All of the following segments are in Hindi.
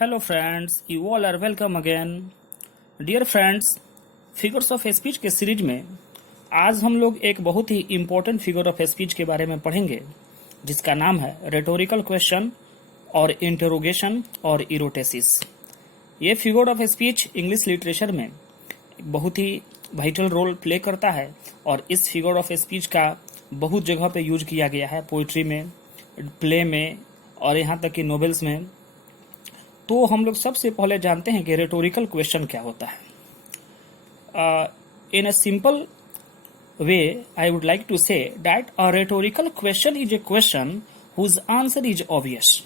Hello friends, you all are welcome again. Dear friends, figures of speech के सीरीज में आज हम लोग एक बहुत ही इम्पोर्टेंट फिगर ऑफ स्पीच के बारे में पढ़ेंगे, जिसका नाम है रेटोरिकल क्वेश्चन और इंटरोगेशन और इरोटेसिस। ये figure of speech English literature में एक बहुत ही वाइटल रोल प्ले करता है और इस फिगर ऑफ स्पीच का बहुत जगह पे यूज किया गया है, पोइट्री में, प्ले में और यहाँ तक कि नोवेल्स में। तो हम लोग सबसे पहले जानते हैं कि रेटोरिकल क्वेश्चन क्या होता है। In a simple way I would like to say that a rhetorical question is a question whose answer is obvious.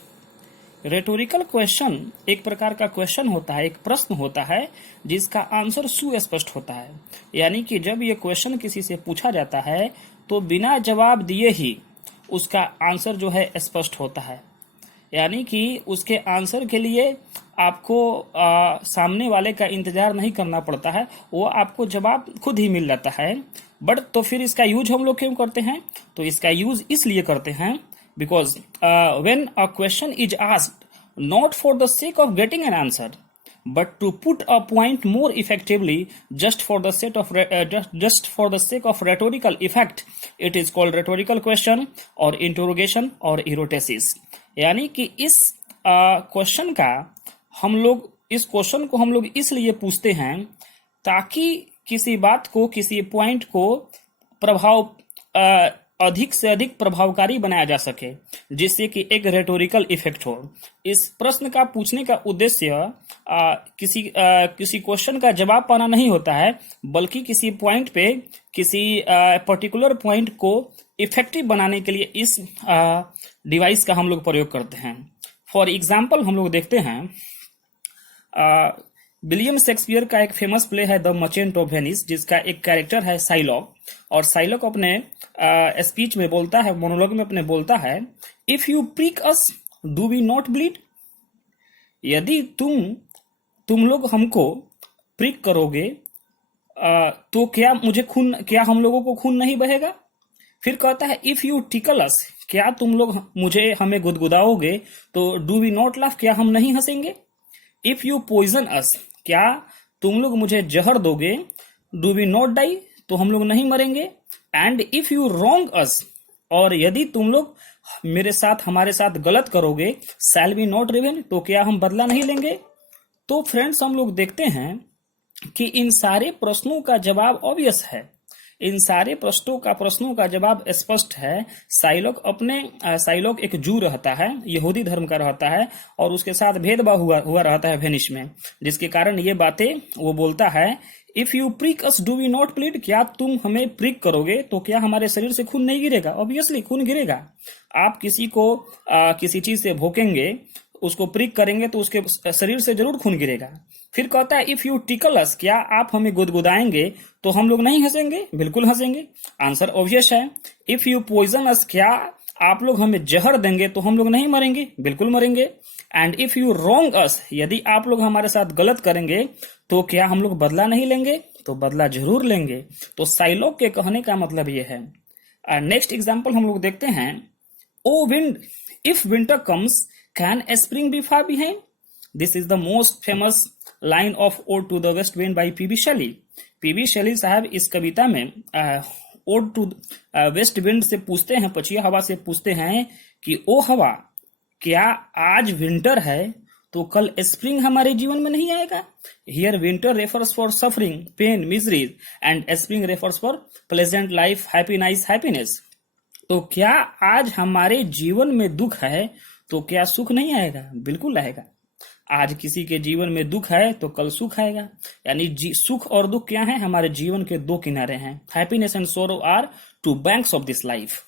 Rhetorical question एक प्रकार का क्वेश्चन होता है, एक प्रश्न होता है जिसका आंसर सुस्पष्ट होता है। यानी कि जब ये क्वेश्चन किसी से पूछा जाता है तो बिना जवाब दिए ही उसका आंसर जो है स्पष्ट होता है। यानी कि उसके आंसर के लिए आपको सामने वाले का इंतजार नहीं करना पड़ता है, वो आपको जवाब खुद ही मिल जाता है। बट तो फिर इसका यूज हम लोग क्यों करते हैं? तो इसका यूज इसलिए करते हैं because when a question is asked not for the sake of getting an answer but to put a point more effectively just for the sake of rhetorical effect, it is called rhetorical question or interrogation or erotesis। यानी कि इस क्वेश्चन इस क्वेश्चन को हम लोग इसलिए पूछते हैं ताकि किसी बात को, किसी पॉइंट को अधिक से अधिक प्रभावकारी बनाया जा सके, जिससे कि एक रेटोरिकल इफेक्ट हो। इस प्रश्न का पूछने का उद्देश्य किसी क्वेश्चन का जवाब पाना नहीं होता है, बल्कि किसी पॉइंट पे, किसी पर्टिकुलर पॉइंट को इफेक्टिव बनाने के लिए इस डिवाइस का हम लोग प्रयोग करते हैं। फॉर एग्जाम्पल हम लोग देखते हैं विलियम शेक्सपियर का एक फेमस प्ले है द मर्चेंट ऑफ वेनिस, जिसका एक कैरेक्टर है साइलॉक। और साइलॉक अपने स्पीच में बोलता है, मोनोलॉग में अपने बोलता है, if you prick us do we not bleed. यदि तुम लोग हमको प्रिक करोगे तो क्या हम लोगों को खून नहीं बहेगा? फिर कहता है इफ यू टिकल अस, क्या तुम लोग हमें गुदगुदाओगे तो डू वी नॉट लाफ, क्या हम नहीं हंसेंगे? इफ यू पॉइजन अस, क्या तुम लोग मुझे जहर दोगे डू वी नॉट डाई, तो हम लोग नहीं मरेंगे? एंड इफ यू रॉन्ग अस, और यदि तुम लोग हमारे साथ गलत करोगे शैल वी नॉट रिवेंज, तो क्या हम बदला नहीं लेंगे? तो फ्रेंड्स, हम लोग देखते हैं कि इन सारे प्रश्नों का जवाब ऑब्वियस है, इन सारे प्रश्नों का जवाब स्पष्ट है। साइलॉक एक जू रहता है, यहूदी धर्म का रहता है, और उसके साथ भेदभाव हुआ रहता है वेनिस में, जिसके कारण ये बातें वो बोलता है। If you prick us do we not bleed, क्या तुम हमें प्रिक करोगे तो क्या हमारे शरीर से खून नहीं गिरेगा? ऑब्वियसली खून गिरेगा। आप किसी को किसी चीज से भोंकेंगे, उसको प्रिक करेंगे तो उसके शरीर से जरूर खून गिरेगा। फिर कहता है इफ यू टिकल अस, क्या आप हमें गुदगुदाएंगे तो हम लोग नहीं हंसेंगे? बिल्कुल हंसेंगे। आंसर ऑब्वियस है। इफ यू पॉइजन अस, क्या आप लोग हमें जहर देंगे तो हम लोग नहीं मरेंगे? बिल्कुल मरेंगे। एंड इफ यू रॉन्ग अस, यदि आप लोग हमारे साथ गलत करेंगे तो क्या हम लोग बदला नहीं लेंगे? तो बदला जरूर लेंगे। तो साइलॉक के कहने का मतलब ये है। नेक्स्ट एग्जाम्पल हम लोग देखते हैं, O wind if winter comes can spring be far behind. This is the most famous line of ode to the west wind by PB Shelley. PB Shelley साहब इस कविता में ओड टू वेस्ट विंड से पूछते हैं, पछिया हवा से पूछते हैं कि ओ हवा, क्या आज विंटर है तो कल स्प्रिंग हमारे जीवन में नहीं आएगा? Here winter refers for suffering, pain, miseries, and spring refers for pleasant life, happy nice, happiness. तो क्या आज हमारे जीवन में दुख है तो क्या सुख नहीं आएगा? बिल्कुल आएगा। आज किसी के जीवन में दुख है तो कल सुख आएगा। यानी सुख और दुख क्या है? हमारे जीवन के दो किनारे हैं। Happiness and sorrow are two banks of this life.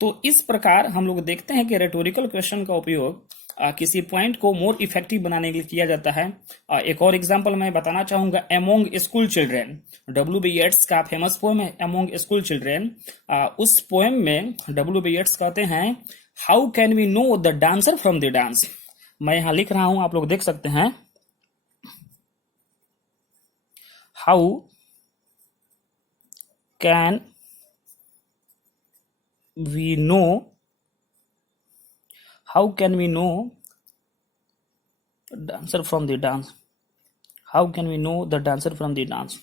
तो इस प्रकार हम लोग देखते हैं कि रेटोरिकल क्वेश्चन का उपयोग किसी पॉइंट को मोर इफेक्टिव बनाने के लिए किया जाता है। एक और एग्जांपल मैं बताना चाहूंगा, among school children. W.B. Yeats का फेमस पोएम है अमोंग स्कूल चिल्ड्रेन। उस पोएम में W.B. येट्स कहते हैं, how can we know the dancer from the dance. मैं यहां लिख रहा हूं, आप लोग देख सकते हैं। How can we know dancer from the dance. How can we know the dancer from the dance?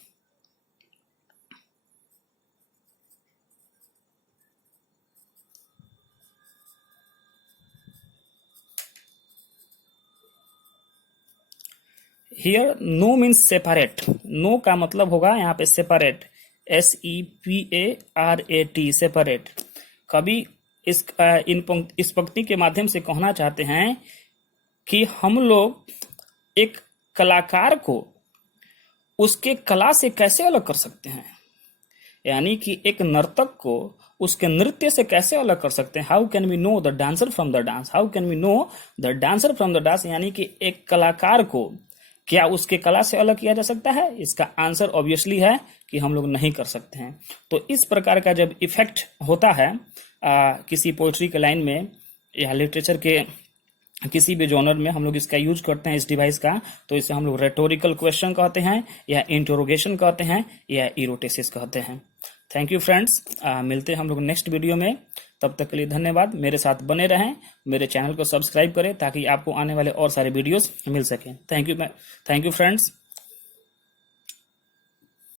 Here no means separate. No का मतलब होगा यहाँ पे separate. SEPARAT, separate. कभी इस पंक्ति के माध्यम से कहना चाहते हैं कि हम लोग एक कलाकार को उसके कला से कैसे अलग कर सकते हैं, यानी कि एक नर्तक को उसके नृत्य से कैसे अलग कर सकते हैं. How can we know the dancer from the dance. How can we know the dancer from the dance, यानी कि एक कलाकार को क्या उसके कला से अलग किया जा सकता है. इसका आंसर ऑब्वियसली है कि हम लोग नहीं कर सकते हैं. तो इस प्रकार का जब इफेक्ट होता है किसी पोइट्री के लाइन में या लिटरेचर के किसी भी जॉनर में हम लोग इसका यूज करते हैं इस डिवाइस का, तो इसे हम लोग रेटोरिकल क्वेश्चन कहते हैं या इंटरोगेशन कहते हैं या इरोटेसिस कहते हैं. थैंक यू फ्रेंड्स, मिलते हैं हम लोग नेक्स्ट वीडियो में. तब तक के लिए धन्यवाद. मेरे साथ बने रहें, मेरे चैनल को सब्सक्राइब करें ताकि आपको आने वाले और सारे वीडियोस मिल सकें. Thank you friends.